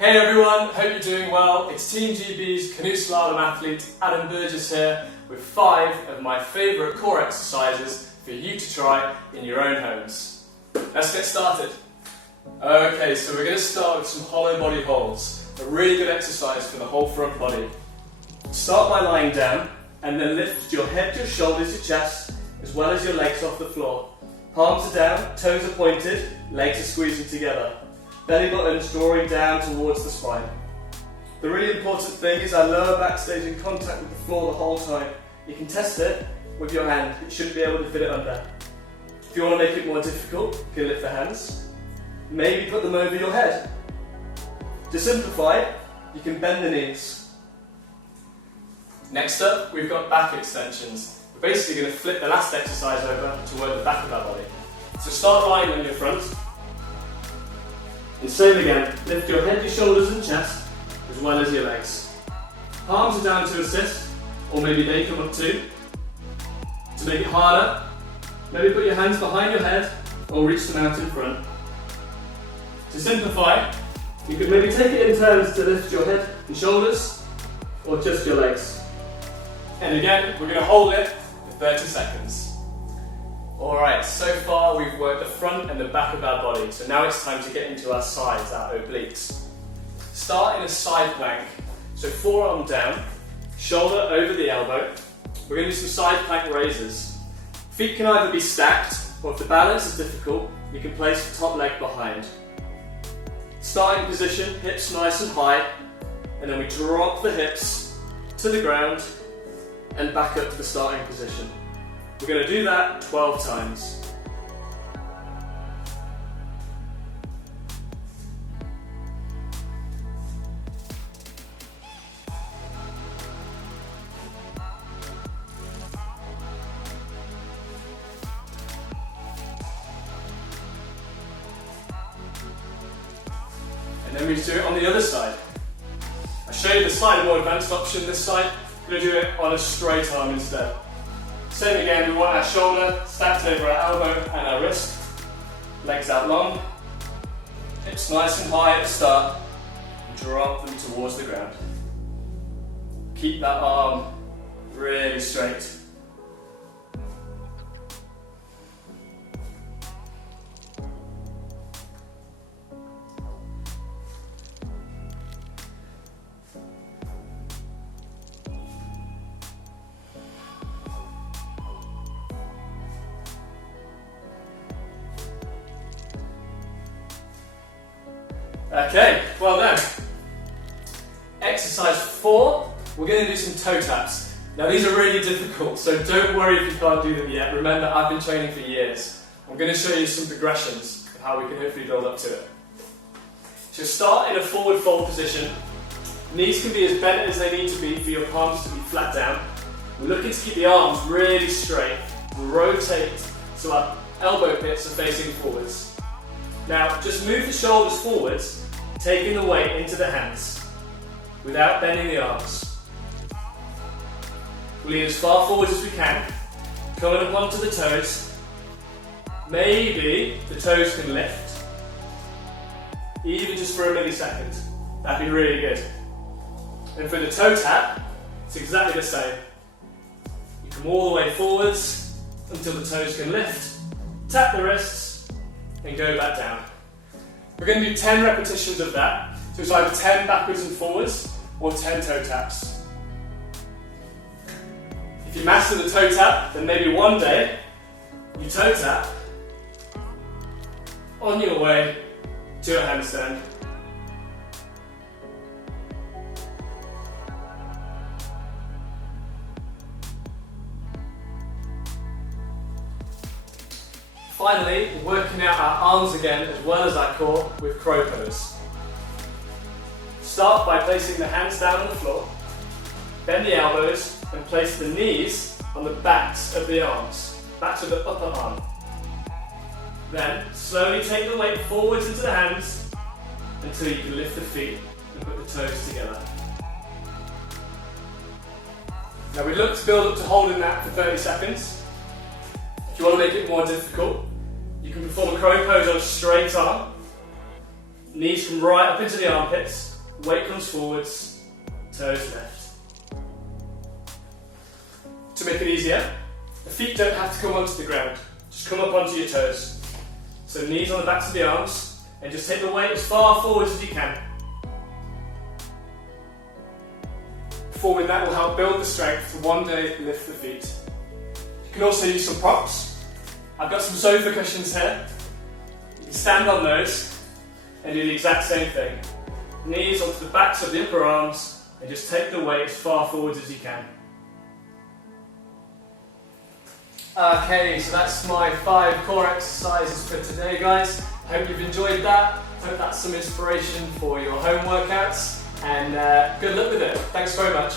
Hey everyone, hope you're doing well. It's Team GB's canoe slalom athlete Adam Burgess here with 5 of my favourite core exercises for you to try in your own homes. Let's get started. Okay, so we're going to start with some hollow body holds, a really good exercise for the whole front body. Start by lying down and then lift your head, your shoulders, your chest, as well as your legs off the floor. Palms are down, toes are pointed, legs are squeezing together. Belly buttons drawing down towards the spine. The really important thing is our lower back stays in contact with the floor the whole time. You can test it with your hand, it should be able to fit it under. If you want to make it more difficult, you can lift the hands. Maybe put them over your head. To simplify, you can bend the knees. Next up, we've got back extensions. We're basically going to flip the last exercise over to work the back of our body. So start lying on your front. And same again, lift your head, your shoulders and chest, as well as your legs. Palms are down to assist, or maybe they come up too. To make it harder, maybe put your hands behind your head, or reach them out in front. To simplify, you could maybe take it in turns to lift your head and shoulders, or just your legs. And again, we're going to hold it for 30 seconds. Alright, so far we've worked the front and the back of our body, so now it's time to get into our sides, our obliques. Start in a side plank, so forearm down, shoulder over the elbow. We're going to do some side plank raises. Feet can either be stacked, or if the balance is difficult, you can place the top leg behind. Starting position, hips nice and high, and then we drop the hips to the ground and back up to the starting position. We're going to do that 12 times. And then we do it on the other side. I'll show you the slightly more advanced option this side. We're going to do it on a straight arm instead. Same again, we want our shoulder stacked over our elbow and our wrist. Legs out long. Hips nice and high at the start. And drop them towards the ground. Keep that arm really straight. Okay, well done. Exercise 4, we're going to do some toe taps. Now these are really difficult, so don't worry if you can't do them yet. Remember, I've been training for years. I'm going to show you some progressions of how we can hopefully build up to it. So start in a forward fold position. Knees can be as bent as they need to be for your palms to be flat down. We're looking to keep the arms really straight. Rotate so our elbow pits are facing forwards. Now, just move the shoulders forwards, taking the weight into the hands, without bending the arms. We'll lean as far forward as we can, coming up onto the toes. Maybe the toes can lift, even just for a millisecond. That'd be really good. And for the toe tap, it's exactly the same. You come all the way forwards until the toes can lift, tap the wrists, and go back down. We're going to do 10 repetitions of that, so it's either 10 backwards and forwards or 10 toe taps. If you master the toe tap, then maybe one day you toe tap on your way to a handstand. Finally, we're working out our arms again as well as our core with crow pose. Start by placing the hands down on the floor, bend the elbows and place the knees on the backs of the arms, backs of the upper arm. Then slowly take the weight forwards into the hands until you can lift the feet and put the toes together. Now we look to build up to holding that for 30 seconds. If you want to make it more difficult, you can perform a crow pose on a straight arm. Knees come right up into the armpits, weight comes forwards, toes left. To make it easier, the feet don't have to come onto the ground, just come up onto your toes. So knees on the backs of the arms, and just take the weight as far forward as you can. Performing that will help build the strength to one day lift the feet. You can also use some props. I've got some sofa cushions here. You can stand on those and do the exact same thing. Knees onto the backs of the upper arms and just take the weight as far forward as you can. Okay, so that's my 5 core exercises for today, guys. I hope you've enjoyed that. Hope that's some inspiration for your home workouts, and good luck with it. Thanks very much.